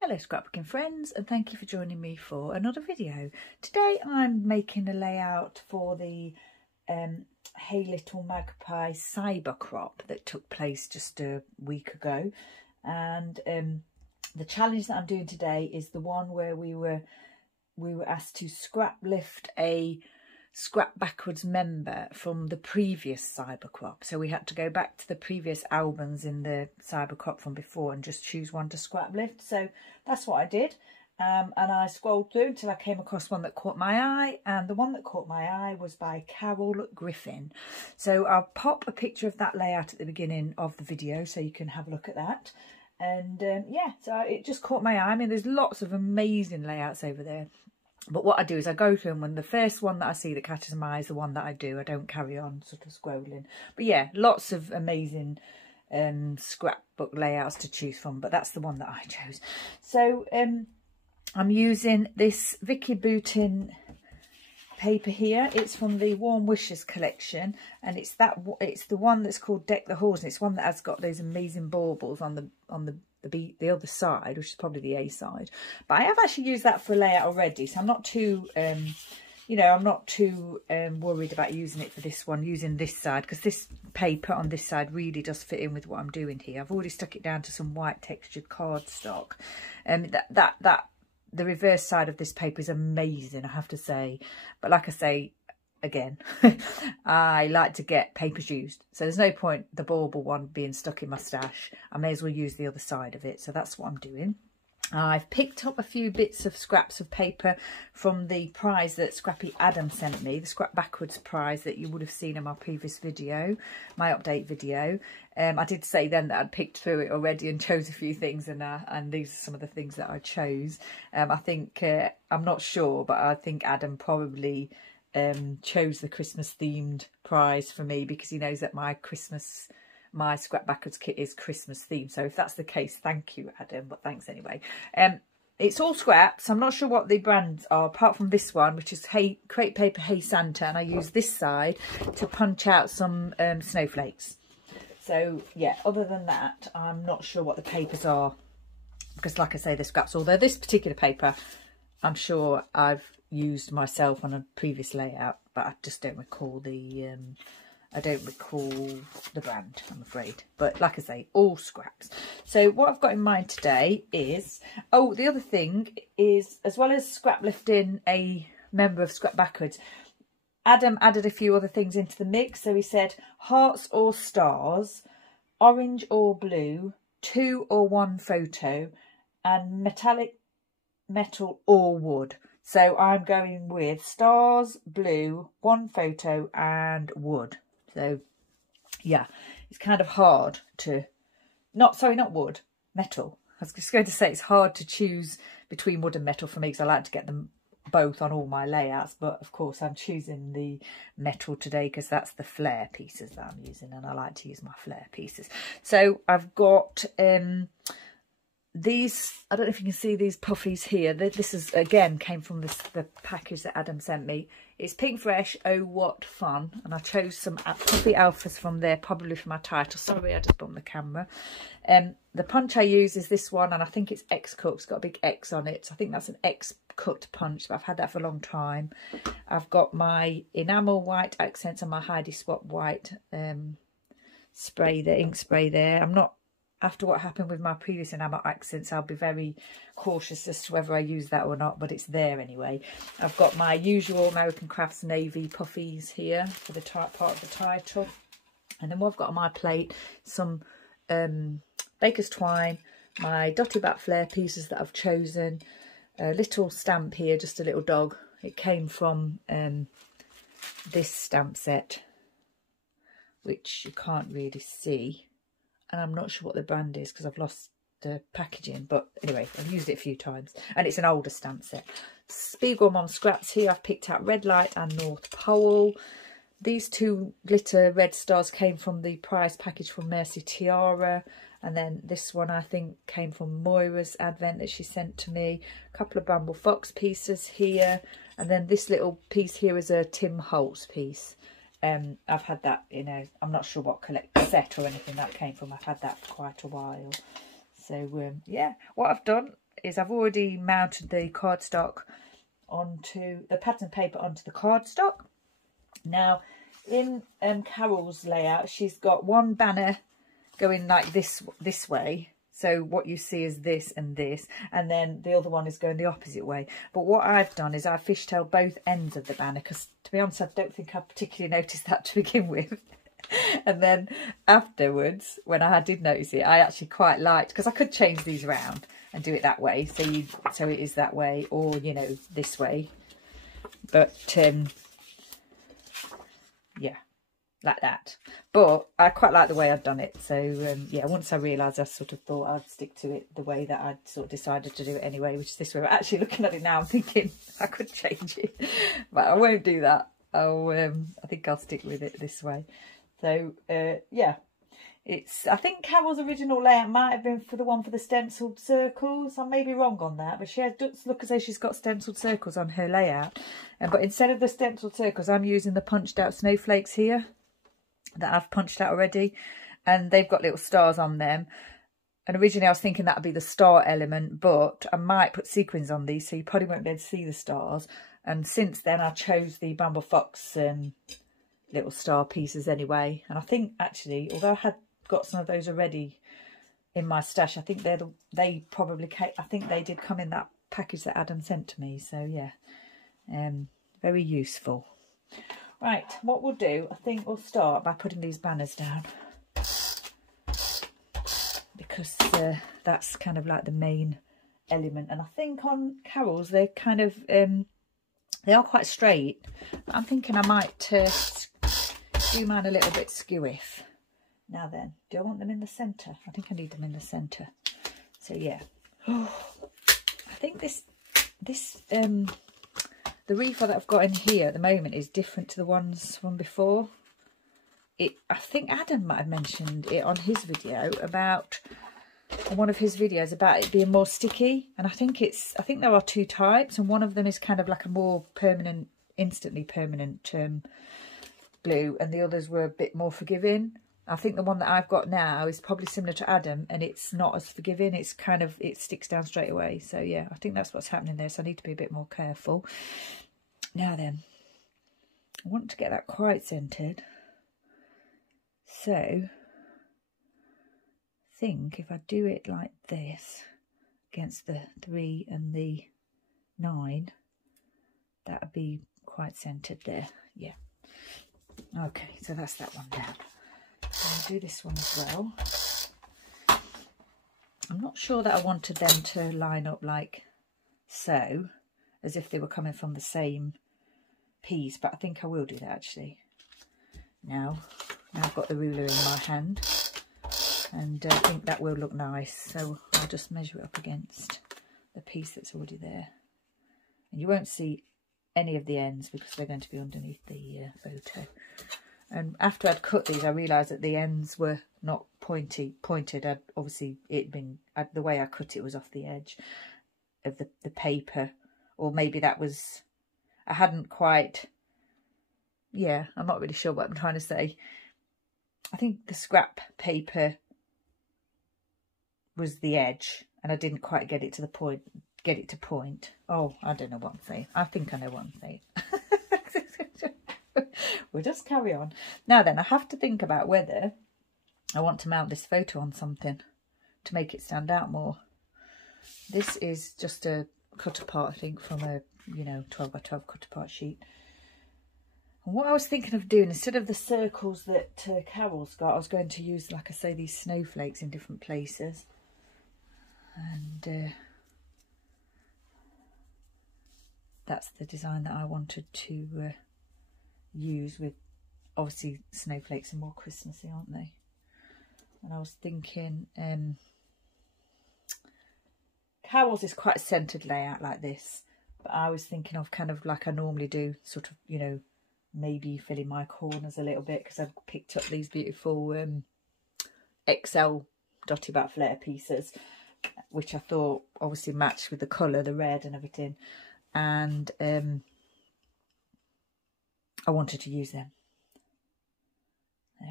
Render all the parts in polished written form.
Hello scrapbooking friends, and thank you for joining me for another video. Today I'm making a layout for the Hey Little Magpie cybercrop that took place just a week ago, and the challenge that I'm doing today is the one where we were asked to scrap lift a scrap backwards member from the previous cybercrop. So we had to go back to the previous albums in the cybercrop from before and just choose one to scrap lift. So that's what I did, and I scrolled through until I came across one that caught my eye, and the one that caught my eye was by Carol Griffin. So I'll pop a picture of that layout at the beginning of the video so you can have a look at that. And yeah, so it just caught my eye. I mean, there's lots of amazing layouts over there. But what I do is I go through them, when the first one that I see that catches my eye is the one that I do. I don't carry on sort of scrolling. But yeah, lots of amazing scrapbook layouts to choose from. But that's the one that I chose. So I'm using this Vicky Boutin paper here. It's from the Warm Wishes collection, and it's the one that's called Deck the Halls, and it's one that has got those amazing baubles on the other side, which is probably the A side. But I have actually used that for a layout already, so I'm not too I'm not too worried about using it for this one, using this side, because this paper on this side really does fit in with what I'm doing here. I've already stuck it down to some white textured cardstock, and the reverse side of this paper is amazing, I have to say. But like I say, again, I like to get papers used. So there's no point the bauble one being stuck in my stash. I may as well use the other side of it. So that's what I'm doing. I've picked up a few bits of scraps of paper from the prize that Scrappy Adam sent me, the Scrap Backwards prize that you would have seen in my previous video, my update video. I did say then that I'd picked through it already and chose a few things, and these are some of the things that I chose. I think, I'm not sure, but I think Adam probably chose the Christmas themed prize for me, because he knows that my Scrap Backwards kit is Christmas themed. So if that's the case, thank you, Adam, but thanks anyway. It's all scraps. I'm not sure what the brands are, apart from this one, which is Crepe Paper Hey Santa, and I use this side to punch out some snowflakes. So yeah, other than that, I'm not sure what the papers are, because like I say, they're scraps. Although this particular paper, I'm sure I've used myself on a previous layout, but I just don't recall the brand, I'm afraid. But like I say, all scraps. So what I've got in mind today is, oh, the other thing is, as well as scrap lifting a member of Scrap Backwards, Adam added a few other things into the mix. So he said hearts or stars, orange or blue, 2 or 1 photo, and metallic, metal or wood. So I'm going with stars, blue, 1 photo and wood. So yeah, it's kind of hard to, not wood, metal. I was just going to say it's hard to choose between wood and metal for me, because I like to get them both on all my layouts. But of course I'm choosing the metal today because that's the flare pieces that I'm using, and I like to use my flare pieces. So I've got these, I don't know if you can see these puffies here. This is, again, came from the package that Adam sent me. It's Pink Fresh, Oh What Fun. And I chose some puffy alphas from there, probably for my title. Sorry, I just bumped the camera. The punch I use is this one, and I think it's X-cut. It's got a big X on it. So I think that's an X-cut punch, but I've had that for a long time. I've got my enamel white accents and my Heidi Swap white spray there, ink spray there. I'm not, after what happened with my previous enamel accents, I'll be very cautious as to whether I use that or not, but it's there anyway. I've got my usual American Crafts Navy puffies here for the part of the title. And then what I've got on my plate, some Baker's Twine, my Dotty Bat Flare pieces that I've chosen, a little stamp here, just a little dog. It came from this stamp set, which you can't really see. And I'm not sure what the brand is because I've lost the packaging. But anyway, I've used it a few times. And it's an older stamp set. Spiegel Mom scraps here. I've picked out Red Light and North Pole. These 2 glitter red stars came from the prize package from Mercy Tiara. And then this one, I think, came from Moira's advent that she sent to me. A couple of Bramble Fox pieces here. And then this little piece here is a Tim Holtz piece. I've had that in a, I'm not sure what set or anything that came from. I've had that for quite a while. So yeah, what I've done is I've already mounted the cardstock onto the pattern paper onto the cardstock. Now in Carol's layout, she's got one banner going like this way. So what you see is this, and then the other one is going the opposite way. But what I've done is I've fishtailed both ends of the banner, because to be honest, I don't think I particularly noticed that to begin with. And then afterwards, when I did notice it, I actually quite liked, because I could change these around and do it that way. So it is that way, or, you know, this way. But yeah, like that. But I quite like the way I've done it. So yeah, once I realised, I sort of thought I'd stick to it the way that I'd sort of decided to do it anyway, which is this way. But actually looking at it now, I'm thinking I could change it, but I won't do that. I think I'll stick with it this way. So yeah, I think Carol's original layout might have been for the one for the stenciled circles. I may be wrong on that, but it does look as though she's got stenciled circles on her layout. But instead of the stenciled circles, I'm using the punched out snowflakes here that I've punched out already, and they've got little stars on them. And originally I was thinking that would be the star element, but I might put sequins on these, so you probably won't be able to see the stars. And since then I chose the Bramble Fox little star pieces anyway. And I think actually, although I had got some of those already in my stash, I think they probably came, I think they did come in that package that Adam sent to me. So yeah, very useful. Right, what we'll do, I think we'll start by putting these banners down, because that's kind of like the main element. And I think on Carol's, they're kind of they are quite straight. I'm thinking I might do mine a little bit skew-if. Now then, do I want them in the centre? I think I need them in the centre. So yeah, I think the reefer that I've got in here at the moment is different to the ones from before. I think Adam might have mentioned it on his video on one of his videos about it being more sticky. And I think there are two types, and one of them is kind of like a more permanent, instantly permanent glue, and the others were a bit more forgiving. I think the one that I've got now is probably similar to Adam, and it's not as forgiving. It's kind of, it sticks down straight away. So yeah, I think that's what's happening there. So I need to be a bit more careful. Now then, I want to get that quite centred. So I think if I do it like this against the 3 and the 9, that would be quite centred there. Yeah. Okay, so that's that one down. I'll do this one as well. I'm not sure that I wanted them to line up like so, as if they were coming from the same piece, but I think I will do that actually. Now I've got the ruler in my hand, and I think that will look nice. So I'll just measure it up against the piece that's already there. And you won't see any of the ends because they're going to be underneath the photo. And after I'd cut these, I realised that the ends were not pointed. Obviously, the way I cut it was off the edge of the paper, or maybe that was, I hadn't quite. Yeah, I'm not really sure what I'm trying to say. I think the scrap paper was the edge, and I didn't quite get it to the point. Oh, I don't know what I'm saying. I think I know what I'm saying. We'll just carry on. Now then, I have to think about whether I want to mount this photo on something to make it stand out more. This is just a cut apart, I think, from a 12 by 12 cut apart sheet. And what I was thinking of doing, instead of the circles that Carol's got, I was going to use, like I say, these snowflakes in different places. And that's the design that I wanted to use, with obviously snowflakes are more Christmassy, aren't they? And I was thinking Carol's is quite a centered layout like this, but I was thinking of kind of like I normally do, sort of, maybe filling my corners a little bit, because I've picked up these beautiful XL dotty back flare pieces, which I thought obviously matched with the colour, the red and everything, and I wanted to use them. So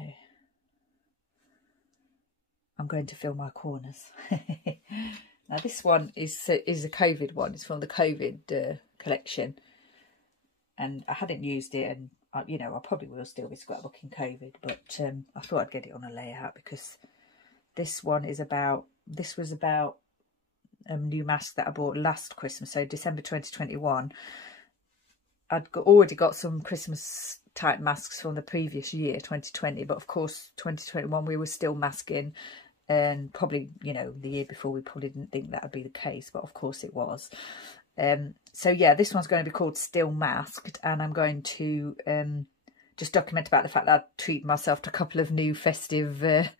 I'm going to fill my corners. Now this one is a COVID one. It's from the COVID collection, and I hadn't used it, and you know, I probably will still be scrapbooking COVID, but I thought I'd get it on a layout because this one is about. This was about new mask that I bought last Christmas, so December 2021. I'd already got some Christmas type masks from the previous year, 2020, but of course 2021 we were still masking, and probably, you know, the year before we probably didn't think that would be the case, but of course it was. So yeah, this one's going to be called Still Masked, and I'm going to just document about the fact that I treated myself to a couple of new festive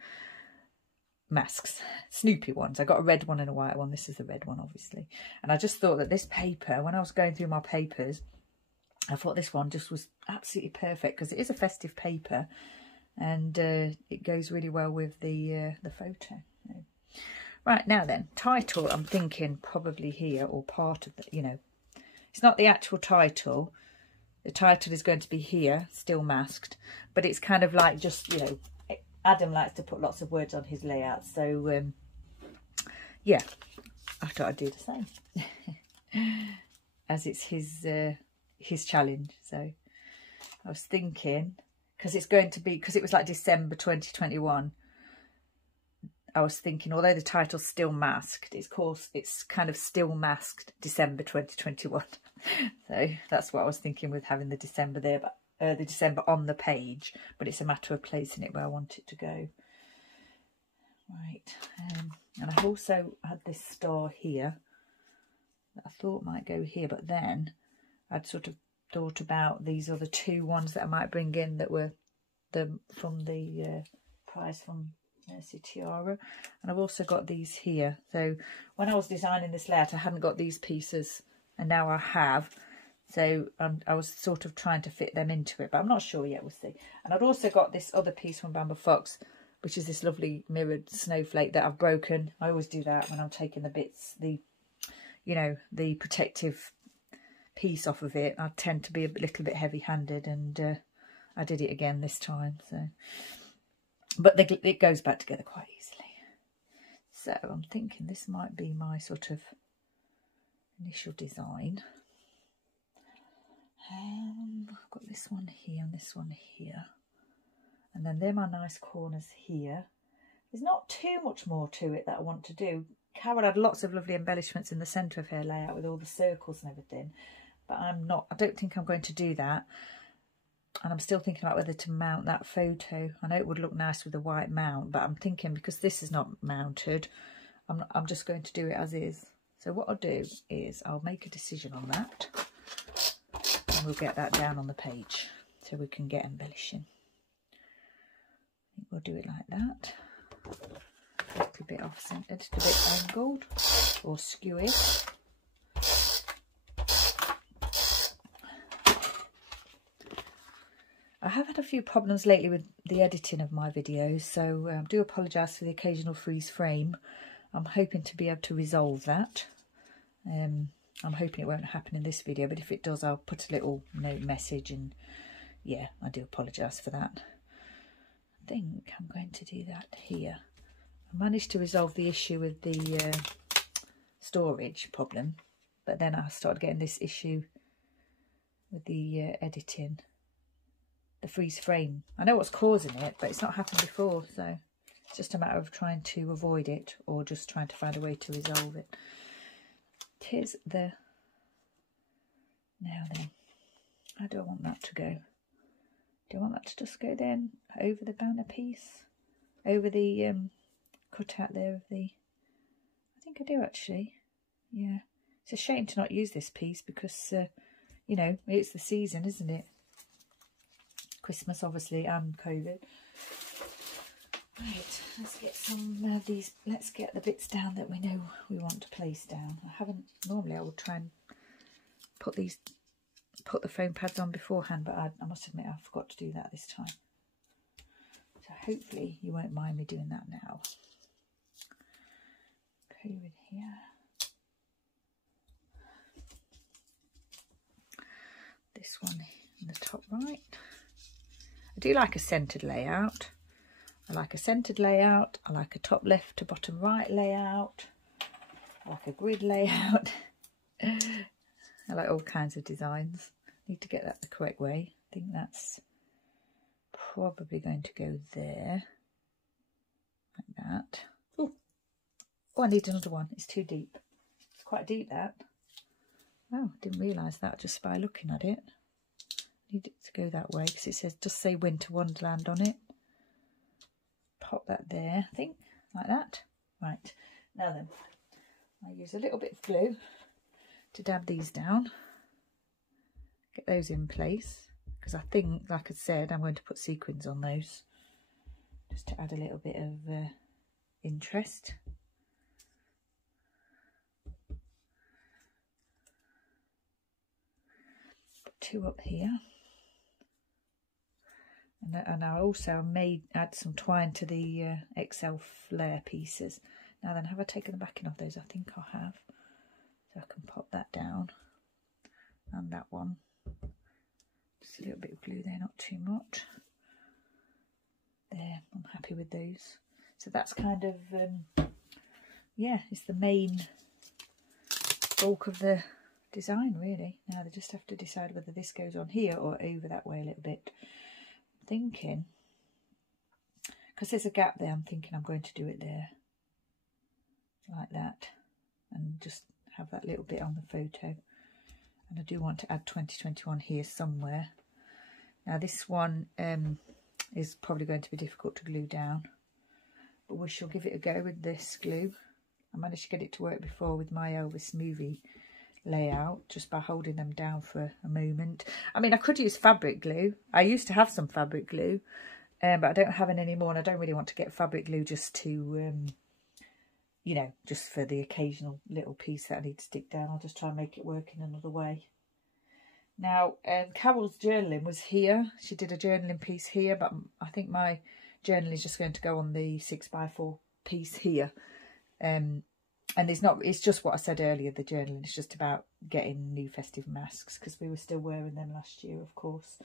masks, Snoopy ones. I got a red one and a white one. This is the red one, obviously. And I just thought that this paper, when I was going through my papers, I thought this one just was absolutely perfect because it is a festive paper, and it goes really well with the photo. Right, now then, title, I'm thinking probably here, or part of the, you know, it's not the actual title. The title is going to be here, Still Masked, but it's kind of like just, you know, Adam likes to put lots of words on his layout, so yeah, I thought I'd do the same as it's his challenge. So I was thinking, because it's going to be, because it was like December 2021, I was thinking, although the title's Still Masked, it's kind of Still Masked December 2021. So that's what I was thinking with having the December there, but the December on the page, but it's a matter of placing it where I want it to go. Right, and I also had this star here that I thought might go here, but then I'd sort of thought about these other two ones that I might bring in that were from the prize from Mercy Tiara, and I've also got these here. So when I was designing this layout, I hadn't got these pieces, and now I have. So I was sort of trying to fit them into it, but I'm not sure yet. We'll see. And I'd also got this other piece from Bamboo Fox, which is this lovely mirrored snowflake that I've broken. I always do that when I'm taking the bits, you know, the protective piece off of it. I tend to be a little bit heavy-handed, and I did it again this time. So, but it goes back together quite easily. So I'm thinking this might be my sort of initial design. I've got this one here and this one here, and then they're my nice corners here. There's not too much more to it that I want to do. Carol had lots of lovely embellishments in the centre of her layout with all the circles and everything, but I don't think I'm going to do that. And I'm still thinking about whether to mount that photo. I know it would look nice with a white mount, but I'm thinking because this is not mounted, I'm just going to do it as is. So what I'll do is I'll make a decision on that, and we'll get that down on the page so we can get embellishing. I think we'll do it like that. A little bit off centre, just a bit angled or skewy. I have had a few problems lately with the editing of my videos, so I do apologise for the occasional freeze frame. I'm hoping to be able to resolve that. I'm hoping it won't happen in this video, but if it does, I'll put a little note message, and yeah, I do apologise for that. I think I'm going to do that here. I managed to resolve the issue with the storage problem, but then I started getting this issue with the editing, the freeze frame. I know what's causing it, but it's not happened before, so it's just a matter of trying to avoid it or just trying to find a way to resolve it. Tis the... Now then, how do I want that to go? Do I want that to just go then over the banner piece? Over the cutout there of the... I think I do actually. Yeah. It's a shame to not use this piece because, you know, it's the season, isn't it? Christmas, obviously, and COVID. Right, let's get some of these. Let's get the bits down that we know we want to place down. I haven't, normally I would try and put the foam pads on beforehand, but I must admit I forgot to do that this time. So hopefully you won't mind me doing that now. Go in here. This one in the top right. I do like a centred layout. I like a centred layout. I like a top left to bottom right layout. I like a grid layout. I like all kinds of designs. Need to get that the correct way. I think that's probably going to go there, like that. Oh, I need another one. It's too deep. It's quite deep, that. Oh, I didn't realise that just by looking at it. Need it to go that way because it says just say Winter Wonderland on it. Pop that there, I think, like that. Right, now then, I use a little bit of glue to dab these down. Get those in place because I think, like I said, I'm going to put sequins on those just to add a little bit of interest. Put 2 up here. And I also may add some twine to the XL flare pieces. Now then, have I taken the backing off those? I think I have. So I can pop that down. And that one. Just a little bit of glue there, not too much. There, I'm happy with those. So that's kind of, yeah, it's the main bulk of the design, really. Now they just have to decide whether this goes on here or over that way a little bit. Thinking, because there's a gap there, I'm thinking I'm going to do it there like that and just have that little bit on the photo. And I do want to add 2021 here somewhere. Now this one is probably going to be difficult to glue down, but we shall give it a go with this glue. I managed to get it to work before with my Elvis movie layout just by holding them down for a moment. I mean, I could use fabric glue. I used to have some fabric glue, but I don't have any anymore, and I don't really want to get fabric glue just to you know, just for the occasional little piece that I need to stick down. I'll just try and make it work in another way. Now Carol's journaling was here. She did a journaling piece here, but I think my journal is just going to go on the 6x4 piece here. And it's just what I said earlier, the journaling is just about getting new festive masks because we were still wearing them last year, of course.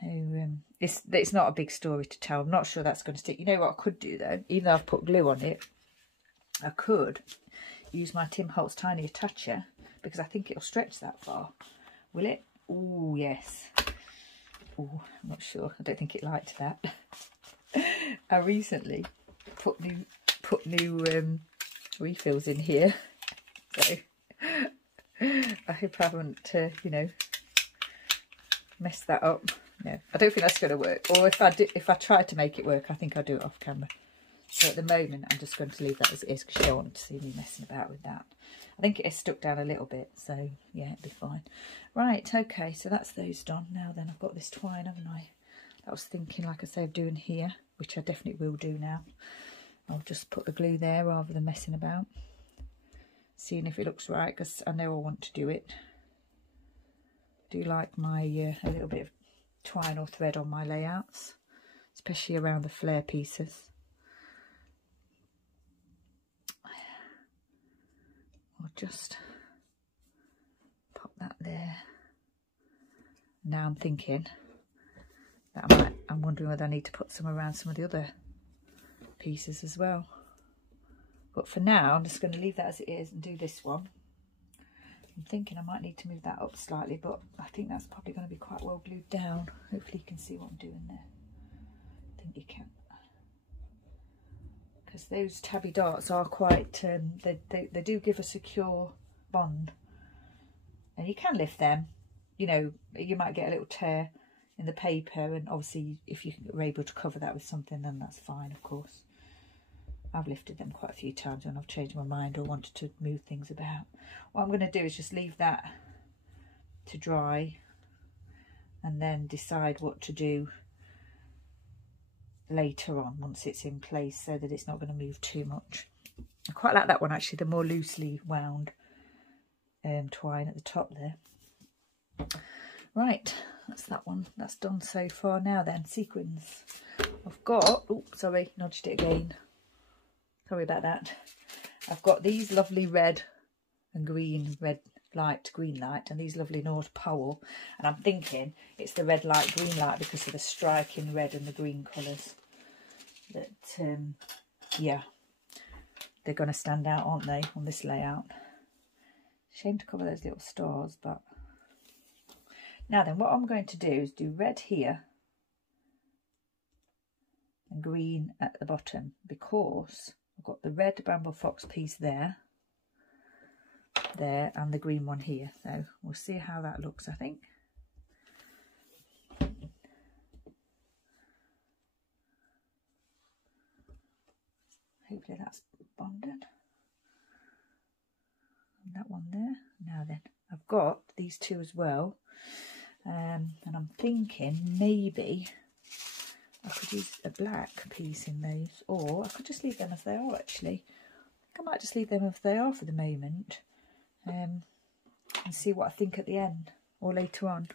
So it's not a big story to tell. I'm not sure that's going to stick. You know what I could do though, even though I've put glue on it, I could use my Tim Holtz Tiny Attacher because I think it'll stretch that far. Will it? Oh, yes. Oh, I'm not sure. I don't think it liked that. I recently put new refills in here, so I hope I haven't you know, messed that up. No, I don't think that's going to work, or if I try to make it work, I think I'll do it off camera. So at the moment I'm just going to leave that as it is because you don't want to see me messing about with that. I think it is stuck down a little bit, so yeah, it'll be fine. Right, okay, so that's those done. Now then, I've got this twine, haven't I? I was thinking, like I say, of doing here, which I definitely will do now. I'll just put the glue there rather than messing about. Seeing if it looks right, because I know I want to do it. I do like my a little bit of twine or thread on my layouts, especially around the flare pieces. I'll just pop that there. Now I'm thinking that I'm wondering whether I need to put some around some of the other pieces as well, but for now I'm just going to leave that as it is and do this one. I'm thinking I might need to move that up slightly, but I think that's probably going to be quite well glued down. Hopefully you can see what I'm doing there. I think you can, because those tabby darts are quite they do give a secure bond, and you can lift them. You know, you might get a little tear in the paper, and obviously if you are able to cover that with something, then that's fine, of course. I've lifted them quite a few times when I've changed my mind or wanted to move things about. What I'm going to do is just leave that to dry and then decide what to do later on once it's in place, so that it's not going to move too much. I quite like that one actually, the more loosely wound twine at the top there. Right, that's that one. That's done so far. Now then, sequins. I've got, oh sorry, nudged it again. Sorry about that. I've got these lovely red and green, red light, green light, and these lovely North Pole. And I'm thinking it's the red light, green light because of the striking red and the green colours. That, yeah, they're going to stand out, aren't they, on this layout. Shame to cover those little stars, but now then, what I'm going to do is do red here and green at the bottom, because I've got the red bramble fox piece there, and the green one here. So we'll see how that looks, I think. Hopefully that's bonded. And that one there. Now then, I've got these two as well. And I'm thinking maybe I could use a black piece in those, or I could just leave them as they are actually. I think I might just leave them as they are for the moment, and see what I think at the end or later on.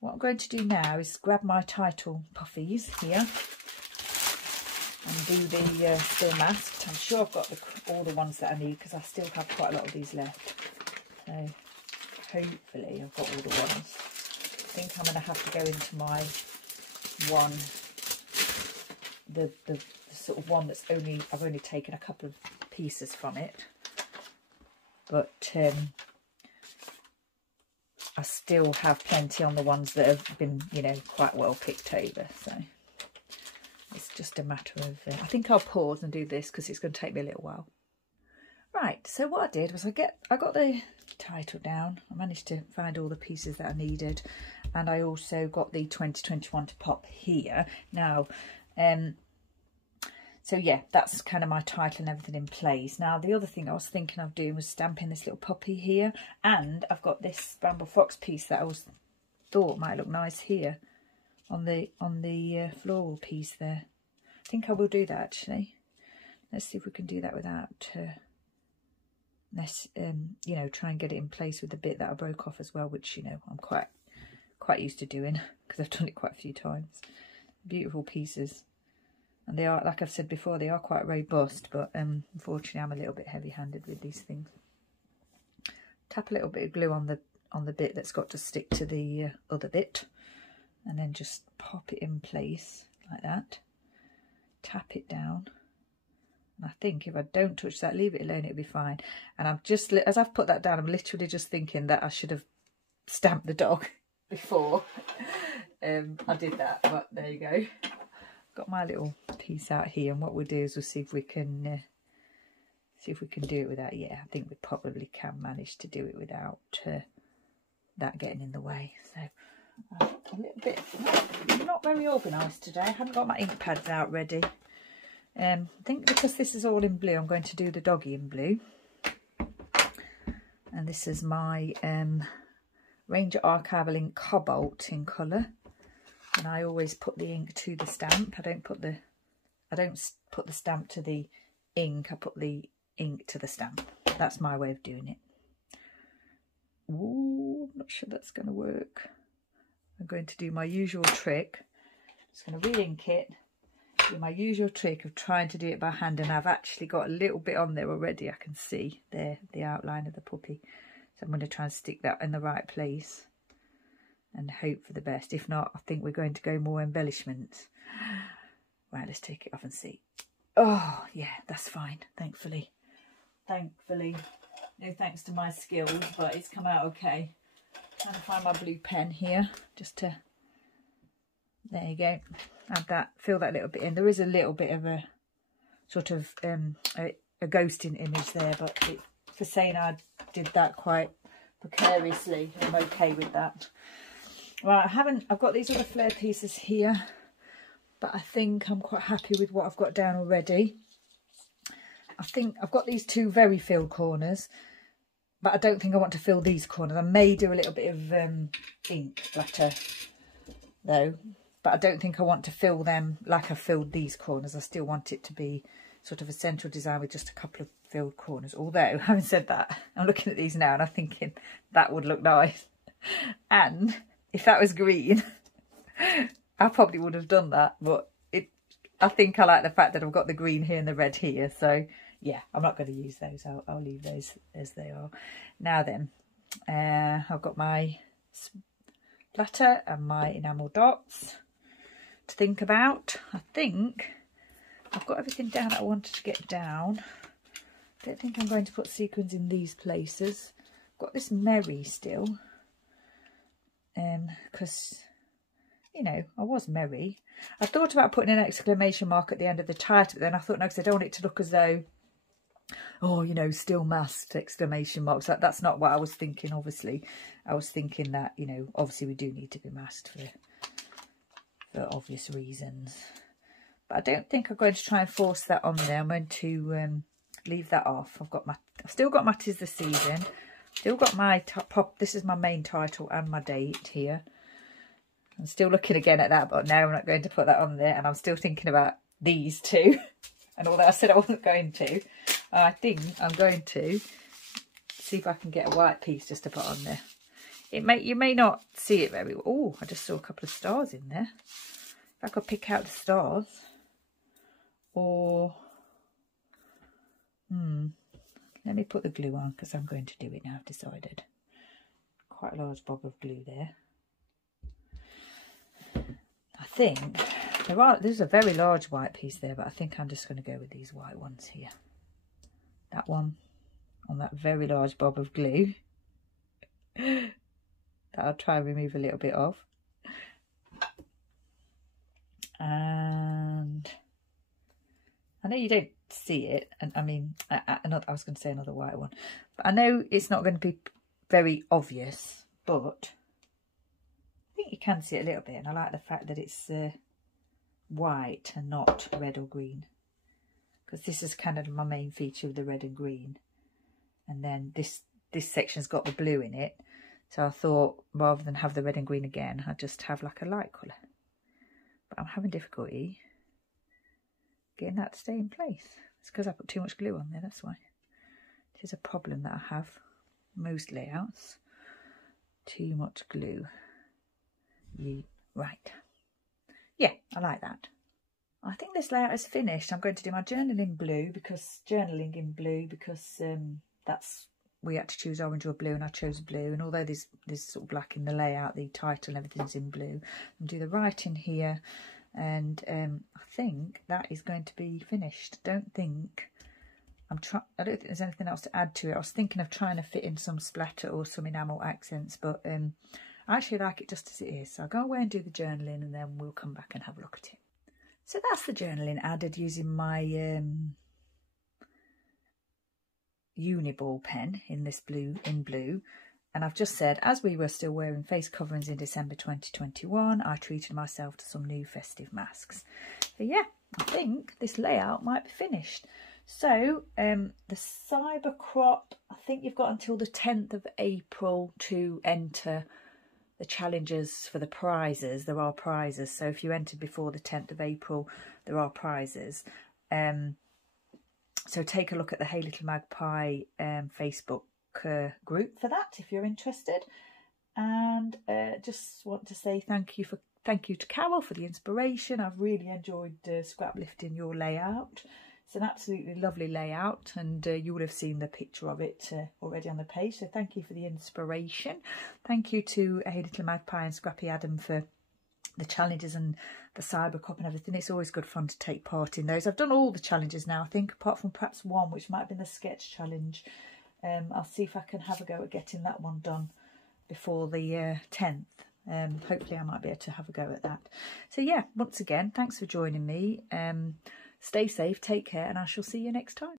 What I'm going to do now is grab my title puffies here and do the still masked. I'm sure I've got all the ones that I need, because I still have quite a lot of these left. So hopefully I've got all the ones. I think I'm going to have to go into my one, the sort of one that's I've only taken a couple of pieces from it, but I still have plenty on the ones that have been, you know, quite well picked over. So it's just a matter of I think I'll pause and do this because it's going to take me a little while. Right, so what I did was I got the title down. I managed to find all the pieces that I needed, and I also got the 2021 to pop here. Now, so yeah, that's kind of my title and everything in place. Now, the other thing I was thinking of doing was stamping this little puppy here, and I've got this bramble fox piece that I thought might look nice here on the floral piece there. I think I will do that actually. Let's see if we can do that without let's you know, try and get it in place with the bit that I broke off as well, which, you know, I'm quite used to doing because I've done it quite a few times. Beautiful pieces, and they are, like I've said before, they are quite robust, but unfortunately I'm a little bit heavy-handed with these things. Tap a little bit of glue on the bit that's got to stick to the other bit, and then just pop it in place like that. Tap it down. And I think if I don't touch that, leave it alone, it'll be fine. And I'm just, as I've put that down, I'm literally just thinking that I should have stamped the dog before I did that, but there you go. Got my little piece out here, and what we'll do is we'll see if we can do it without, yeah, I think we probably can manage to do it without that getting in the way. So a little bit, not very organised today. I haven't got my ink pads out ready. I think because this is all in blue, I'm going to do the doggy in blue. And this is my Ranger Archival ink Cobalt in colour. And I always put the ink to the stamp. I don't put the stamp to the ink. I put the ink to the stamp. That's my way of doing it. Ooh, I'm not sure that's going to work. I'm going to do my usual trick. I'm just going to re-ink it. Do my usual trick of trying to do it by hand, and I've actually got a little bit on there already. I can see there the outline of the puppy, so I'm going to try and stick that in the right place and hope for the best. If not, I think we're going to go more embellishments. Right, let's take it off and see. Oh yeah, that's fine, thankfully. No thanks to my skills, but it's come out okay. Trying to find my blue pen here just to, there you go, add that, fill that little bit in. There is a little bit of a sort of a ghosting image there, but for saying I did that quite precariously, I'm okay with that. Right, I've got these other flare pieces here, but I think I'm quite happy with what I've got down already. I think I've got these two very filled corners, but I don't think I want to fill these corners. I may do a little bit of ink splatter though, but I don't think I want to fill them like I filled these corners. I still want it to be sort of a central design with just a couple of filled corners. Although, having said that, I'm looking at these now and I'm thinking that would look nice. And if that was green, I probably would have done that, but I think I like the fact that I've got the green here and the red here. So yeah, I'm not going to use those. I'll leave those as they are. Now then, I've got my splatter and my enamel dots to think about. I think I've got everything down that I wanted to get down. don't think I'm going to put sequins in these places. I've got this Merry still, because, you know, I was merry. I thought about putting an exclamation mark at the end of the title, but then I thought, no, because I don't want it to look as though, oh, you know, still masked, exclamation marks. That's not what I was thinking, obviously. I was thinking that, you know, obviously we do need to be masked for obvious reasons. But I don't think I'm going to try and force that on there. I'm going to leave that off. I've still got my 'Tis the Season. Still got my pop. This is my main title and my date here. I'm still looking again at that, but no, I'm not going to put that on there. And I'm still thinking about these two and all that I said I wasn't going to. I think I'm going to see if I can get a white piece just to put on there. You may not see it very well. Oh, I just saw a couple of stars in there. If I could pick out the stars, or let me put the glue on because I'm going to do it now. I've decided. Quite a large bob of glue there. I think there's a very large white piece there, but I think I'm just going to go with these white ones here. That one on that very large bob of glue. That I'll try and remove a little bit of. And I know you don't see it, and I mean, I was going to say another white one, but I know it's not going to be very obvious, but I think you can see it a little bit, and I like the fact that it's white and not red or green, because this is kind of my main feature of the red and green, and then this section's got the blue in it, so I thought rather than have the red and green again, I'd just have like a light colour. But I'm having difficulty getting that to stay in place. It's because I put too much glue on there, that's why. It is a problem that I have most layouts. Too much glue. Right. Yeah, I like that. I think this layout is finished. I'm going to do my journaling in blue because that's, we had to choose orange or blue, and I chose blue. And although there's sort of black in the layout, the title and everything's in blue. I'm do the writing here, and I think that is going to be finished. I don't think there's anything else to add to it. I was thinking of trying to fit in some splatter or some enamel accents, but I actually like it just as it is. So I'll go away and do the journaling, and then we'll come back and have a look at it. So that's the journaling added using my Uniball pen in this blue, and I've just said, as we were still wearing face coverings in December 2021, I treated myself to some new festive masks. So yeah, I think this layout might be finished. So the cybercrop, I think you've got until the 10th of April to enter the challenges for the prizes. There are prizes, so if you entered before the 10th of April, there are prizes. So take a look at the Hey Little Magpie Facebook group for that if you're interested. And just want to say thank you to Carol for the inspiration. I've really enjoyed scrap lifting your layout. It's an absolutely lovely layout, and you would have seen the picture of it already on the page. So thank you for the inspiration. Thank you to Hey Little Magpie and Scrappy Adam for the challenges and the cybercrop and everything. It's always good fun to take part in those. I've done all the challenges now, I think, apart from perhaps one, which might have been the sketch challenge. I'll see if I can have a go at getting that one done before the 10th. Hopefully I might be able to have a go at that. So yeah, once again, thanks for joining me. Stay safe, take care, and I shall see you next time.